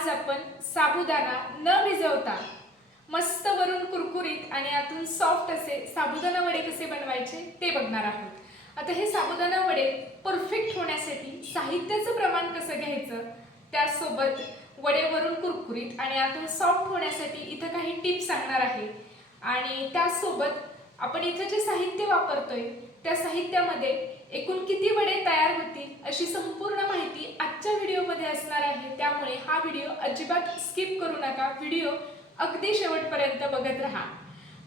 आज आपण साबुदाणा न भिजवता मस्त वरून कुरकुरीत आणि आतून सॉफ्ट असे साबुदाणा वडे कसे बनवायचे ते बघणार आहोत. आता हे साबुदाणा वडे परफेक्ट होण्यासाठी साहित्याचं प्रमाण कसं घ्यायचं त्यासोबत वडेवरून कुरकुरीत आणि आतून सॉफ्ट होण्यासाठी इथं काही टिप्स सांगणार आहे. आणि त्यासोबत आपण इथं जे साहित्य वापरतोय त्या साहित्यामध्ये एकूण किती वडे तयार होतील अशी संपूर्ण माहिती आजच्या व्हिडिओमध्ये असणार आहे. त्यामुळे हा व्हिडिओ अजिबात स्किप करू नका. व्हिडिओ अगदी शेवटपर्यंत बघत राहा.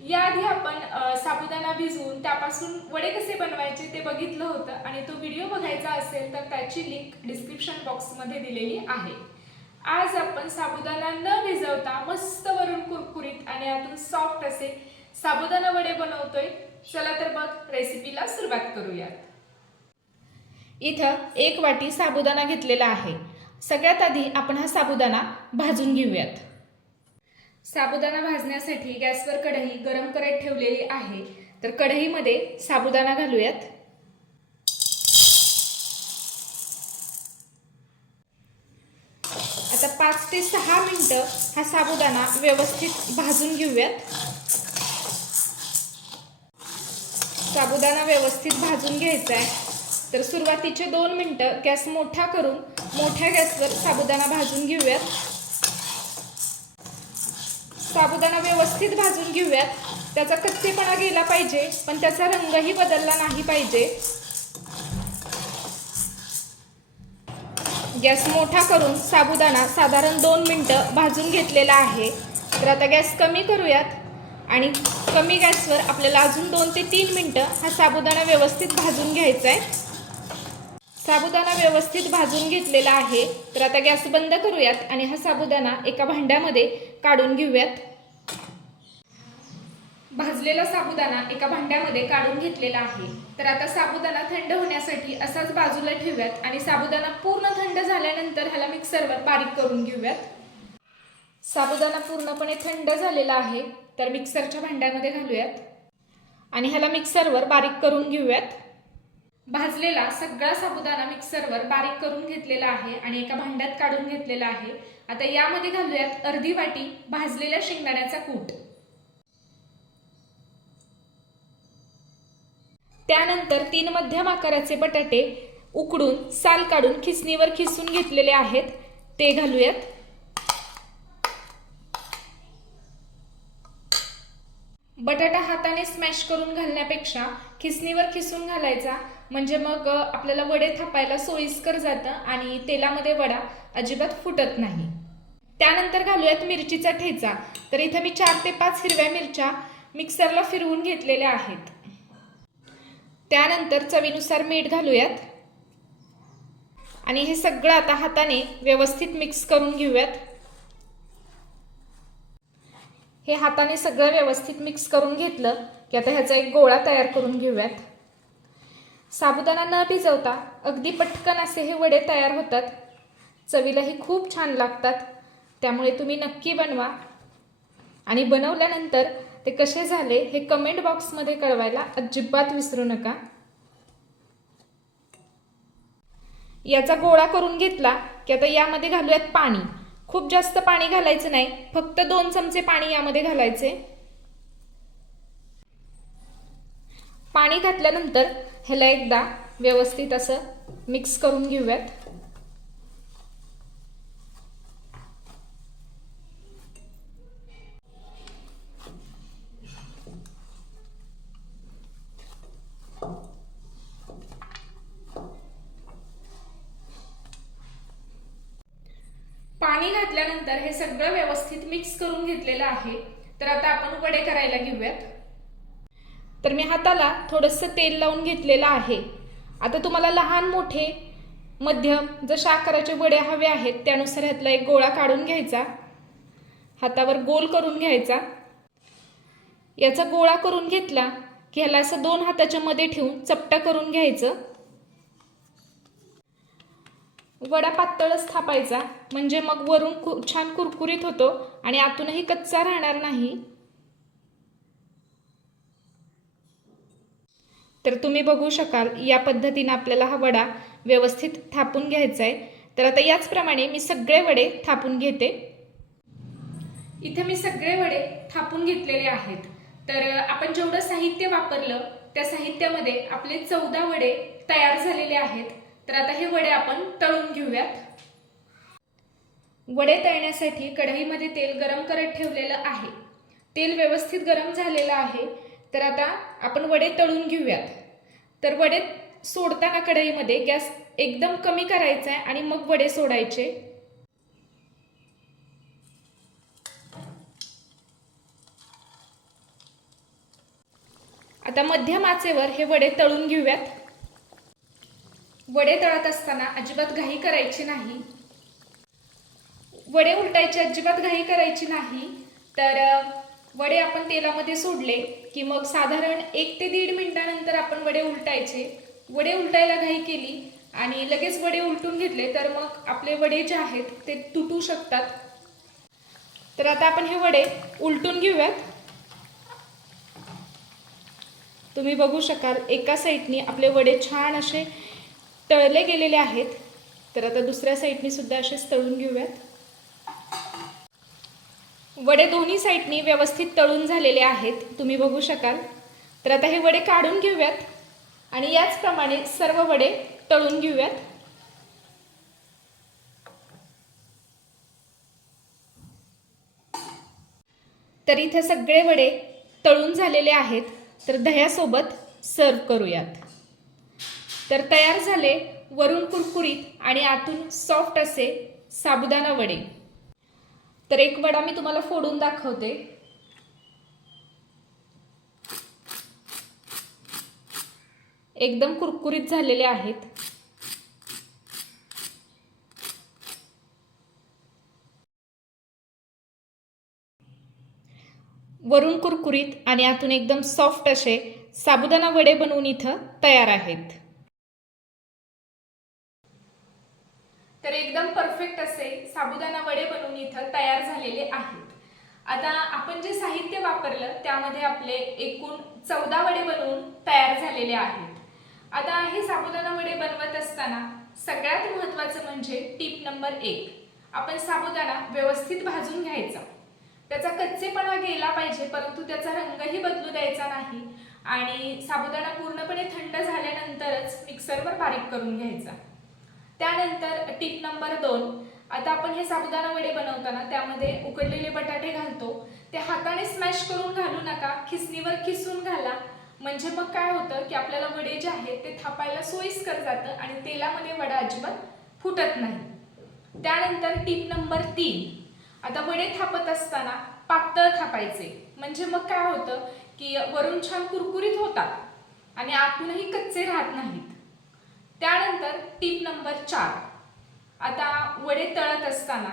याआधी आपण साबुदाणा भिजवून त्यापासून वडे कसे बनवायचे ते बघितलं होतं आणि तो व्हिडिओ बघायचा असेल तर त्याची लिंक डिस्क्रिप्शन बॉक्समध्ये दिलेली आहे. आज आपण साबुदाणा न भिजवता मस्त वरून कुरकुरीत आणि आतून सॉफ्ट असे साबुदाणा वडे बनवतोय. चला तर मग रेसिपीला सुरुवात करूयात. इथं एक वाटी साबुदाणा घेतलेला आहे. सगळ्यात आधी आपण हा साबुदाणा भाजून घेऊयात. साबुदाणा भाजण्यासाठी गॅसवर कढई गरम करत ठेवलेली आहे. तर कढईमध्ये साबुदाणा घालूयात. आता पाच ते सहा मिनटं हा साबुदाणा व्यवस्थित भाजून घेऊयात. साबुदाणा व्यवस्थित भाजून घ्यायचा आहे. तर सुरुवातीचे दोन मिनटं गॅस मोठा करून मोठ्या गॅसवर साबुदाणा भाजून घेऊयात. साबुदाणा व्यवस्थित भाजून घेऊयात. त्याचा कच्चेपणा गेला पाहिजे पण त्याचा रंगही बदलला नाही पाहिजे. गॅस मोठा करून साबुदाणा साधारण दोन मिनटं भाजून घेतलेला आहे. तर आता गॅस कमी करूयात आणि कमी गॅसवर आपल्याला अजून दोन ते तीन मिनटं हा साबुदाणा व्यवस्थित भाजून घ्यायचा आहे. साबुदाणा व्यवस्थित भाजून घेतलेला आहे. तर आता गॅस बंद करूयात आणि हा साबुदाणा एका भांड्यामध्ये काढून घेऊयात. भाजलेला साबुदाणा एका भांड्यामध्ये काढून घेतलेला आहे. तर आता साबुदाणा थंड होण्यासाठी असाच बाजूला ठेवूयात आणि साबुदाणा पूर्ण थंड झाल्यानंतर ह्याला मिक्सरवर बारीक करून घेऊयात. साबुदाणा पूर्णपणे थंड झालेला आहे. तर मिक्सरच्या भांड्यामध्ये घालूयात. आणि ह्याला मिक्सरवर बारीक करून घेऊयात. भाजलेला सगळा साबुदाणा मिक्सरवर बारीक करून घेतलेला आहे आणि एका भांड्यात काढून घेतलेला आहे. आता यामध्ये घालूयात अर्धी वाटी भाजलेल्या शेंगदाण्याचा कूट. त्यानंतर तीन मध्यम आकाराचे बटाटे उकडून साल काढून खिसणीवर खिसून घेतलेले आहेत. ते घालूयात. बटाटा हाताने स्मॅश करून घालण्यापेक्षा खिसणीवर खिसून घालायचा. म्हणजे मग आपल्याला वडे थापायला सोयीस्कर जातं आणि तेलामध्ये वडा अजिबात फुटत नाही. त्यानंतर घालूयात मिरचीचा ठेचा. तर इथं मी चार ते पाच हिरव्या मिरच्या मिक्सरला फिरवून घेतलेल्या आहेत. त्यानंतर चवीनुसार मीठ घालूयात. आणि हे सगळं आता हाताने व्यवस्थित मिक्स करून घेऊयात. हे हाताने सगळं व्यवस्थित मिक्स करून घेतलं की आता ह्याचा एक गोळा तयार करून घेऊयात. साबुदाणा न भिजवता अगदी पटकन असे हे वडे तयार होतात. चवीलाही खूप छान लागतात. त्यामुळे तुम्ही नक्की बनवा. आणि बनवल्यानंतर ते कसे झाले हे कमेंट बॉक्समध्ये कळवायला अजिबात विसरू नका. याचा गोळा करून घेतला की आता यामध्ये घालूयात पाणी. खूप जास्त पाणी घालायचं नाही. फक्त दोन चमचे पाणी यामध्ये घालायचे. पाणी घातल्यानंतर ह्याला एकदा व्यवस्थित असं मिक्स करून घेऊयात. पाणी घातल्यानंतर हे सगळं व्यवस्थित मिक्स करून घेतलेलं आहे. तर आता आपण वडे करायला घेऊयात. तर मी हाताला थोडंसं तेल लावून घेतलेलं आहे. आता तुम्हाला लहान मोठे मध्यम जशा आकाराचे वडे हवे आहेत त्यानुसार ह्यातला एक गोळा काढून घ्यायचा. हातावर गोल करून घ्यायचा. याचा गोळा करून घेतला की ह्याला असं दोन हाताच्या मध्ये ठेवून चपटा करून घ्यायचं. वडा पातळच थापायचा म्हणजे मग वरून कु छान कुरकुरीत होतो आणि आतूनही कच्चा राहणार नाही. तर तुम्ही बघू शकाल या पद्धतीने आपल्याला हा वडा व्यवस्थित थापून घ्यायचा आहे तर आता याचप्रमाणे मी सगळे वडे थापून घेते. इथे मी सगळे वडे थापून घेतलेले आहेत. तर आपण जेवढं साहित्य वापरलं त्या साहित्यामध्ये आपले चौदा वडे तयार झालेले आहेत. तर आता हे वडे आपण तळून घेऊयात. वडे तळण्यासाठी कढईमध्ये तेल गरम करत ठेवलेलं आहे. तेल व्यवस्थित गरम झालेलं आहे. तर आता आपण वडे तळून घेऊयात. तर वडे सोडताना कढईमध्ये गॅस एकदम कमी करायचा आहे आणि मग वडे सोडायचे. आता मध्यम आचेवर हे वडे तळून घेऊयात. वडे तळत असताना अजिबात घाई करायची नाही. वडे उलटायची अजिबात घाई करायची नाही. तर वडे आपण तेलामध्ये सोडले की मग साधारण एक ते दीड मिनिटानंतर आपण वडे उलटायचे. वडे उलटायला घाई केली आणि लगेच वडे उलटून घेतले तर मग आपले वडे जे आहेत ते तुटू शकतात. तर आता आपण हे वडे उलटून घेऊयात. तुम्ही बघू शकाल एका साईडनी आपले वडे छान असे तळले गेलेले आहेत. तर आता दुसऱ्या साईडनी सुद्धा असेच तळून घेऊयात. वडे दोन्ही साईडनी व्यवस्थित तळून झालेले आहेत. तुम्ही बघू शकाल. तर आता हे वडे काढून घेऊयात. आणि याचप्रमाणे सर्व वडे तळून घेऊयात. तर इथे सगळे वडे तळून झालेले आहेत. तर दह्यासोबत सर्व करूयात. तर तयार झाले वरून कुरकुरीत आणि आतून सॉफ्ट असे साबुदाणा वडे. तर एक वडा मी तुम्हाला फोडून दाखवते. एकदम कुरकुरीत झालेले आहेत. वरून कुरकुरीत आणि आतून एकदम सॉफ्ट असे साबुदाणा वडे बनवून इथं तयार आहेत. तर एकदम परफेक्ट असे साबुदाणा वडे बनवून इथं तयार झालेले आहेत. आता आपण जे साहित्य वापरलं त्यामध्ये आपले एकूण चौदा वडे बनवून तयार झालेले आहेत. आता हे साबुदाणा वडे बनवत असताना सगळ्यात महत्त्वाचं म्हणजे टीप नंबर एक आपण साबुदाणा व्यवस्थित भाजून घ्यायचा. त्याचा कच्चेपणा गेला पाहिजे परंतु त्याचा रंगही बदलू द्यायचा नाही आणि साबुदाणा पूर्णपणे थंड झाल्यानंतरच मिक्सरवर बारीक करून घ्यायचा. त्यानंतर टीप नंबर दोन. आता आपण हे साबुदाणा वडे बनवताना त्यामध्ये उकडलेले बटाटे घालतो. ते हाताने स्मॅश करून घालू नका खिसणीवर खिसून घाला. म्हणजे मग काय होतं की आपल्याला वडे जे आहेत ते थापायला सोयीस्कर जातं आणि तेलामध्ये वडा अजिबात फुटत नाही. त्यानंतर टीप नंबर तीन. आता वडे थापत असताना पातळ थापायचे. म्हणजे मग काय होतं की वरून छान कुरकुरीत होतात आणि आतूनही कच्चे राहत नाहीत. टिप नंबर चार. आता वडे तळत असताना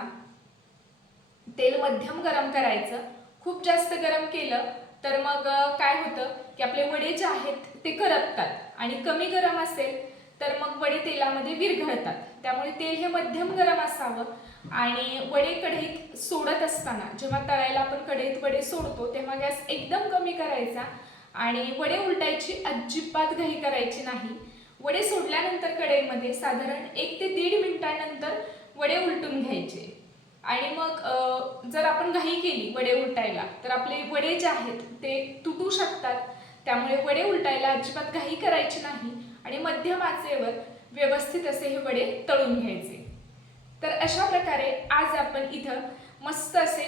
तेल मध्यम गरम करायचं. खूप जास्त गरम केलं तर मग काय होतं की आपले वडे जे आहेत ते करपतात आणि कमी गरम असेल तर मग वडे तेलामध्ये विरघळतात. त्यामुळे तेल हे मध्यम गरम असावं आणि वडे कढईत सोडत असताना जेव्हा तळायला आपण कढईत वडे सोडतो तेव्हा गॅस एकदम कमी करायचा आणि वडे उलटायची अजिबात घाई करायची नाही. वडे सोडल्यानंतर कढईमध्ये साधारण एक ते दीड मिनिटानंतर वडे उलटून घ्यायचे. आणि मग जर आपण घाई केली वडे उलटायला तर आपले वडे जे आहेत ते तुटू शकतात. त्यामुळे वडे उलटायला अजिबात घाई करायची नाही आणि मध्यम आचेवर व्यवस्थित असे हे वडे तळून घ्यायचे. तर अशा प्रकारे आज आपण इथं मस्त असे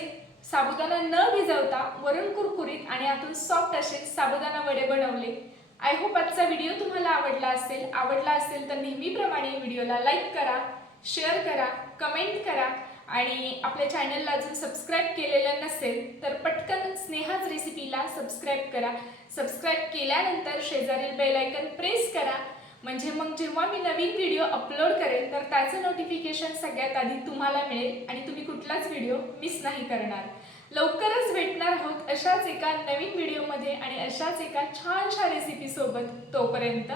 साबुदाणा न भिजवता वरून कुरकुरीत आणि आतून सॉफ्ट असे साबुदाणा वडे बनवले. आय होप आजचा व्हिडिओ तुम्हाला आवडला असेल. आवडला असेल तर नेहमीप्रमाणे व्हिडिओला लाईक करा शेअर करा कमेंट करा. आणि आपल्या चॅनलला अजून सबस्क्राईब केलेलं नसेल तर पटकन स्नेहाज रेसिपीला सबस्क्राईब करा. सबस्क्राईब केल्यानंतर शेजारील बेलायकन प्रेस करा. म्हणजे मग जेव्हा मी नवीन व्हिडिओ अपलोड करेल तर त्याचं नोटिफिकेशन सगळ्यात आधी तुम्हाला मिळेल आणि तुम्ही कुठलाच व्हिडिओ मिस नाही करणार. लवकरच भेटणार आहोत अशाच एका नवीन व्हिडिओमध्ये आणि अशाच एका छानशा रेसिपीसोबत तोपर्यंत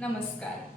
नमस्कार.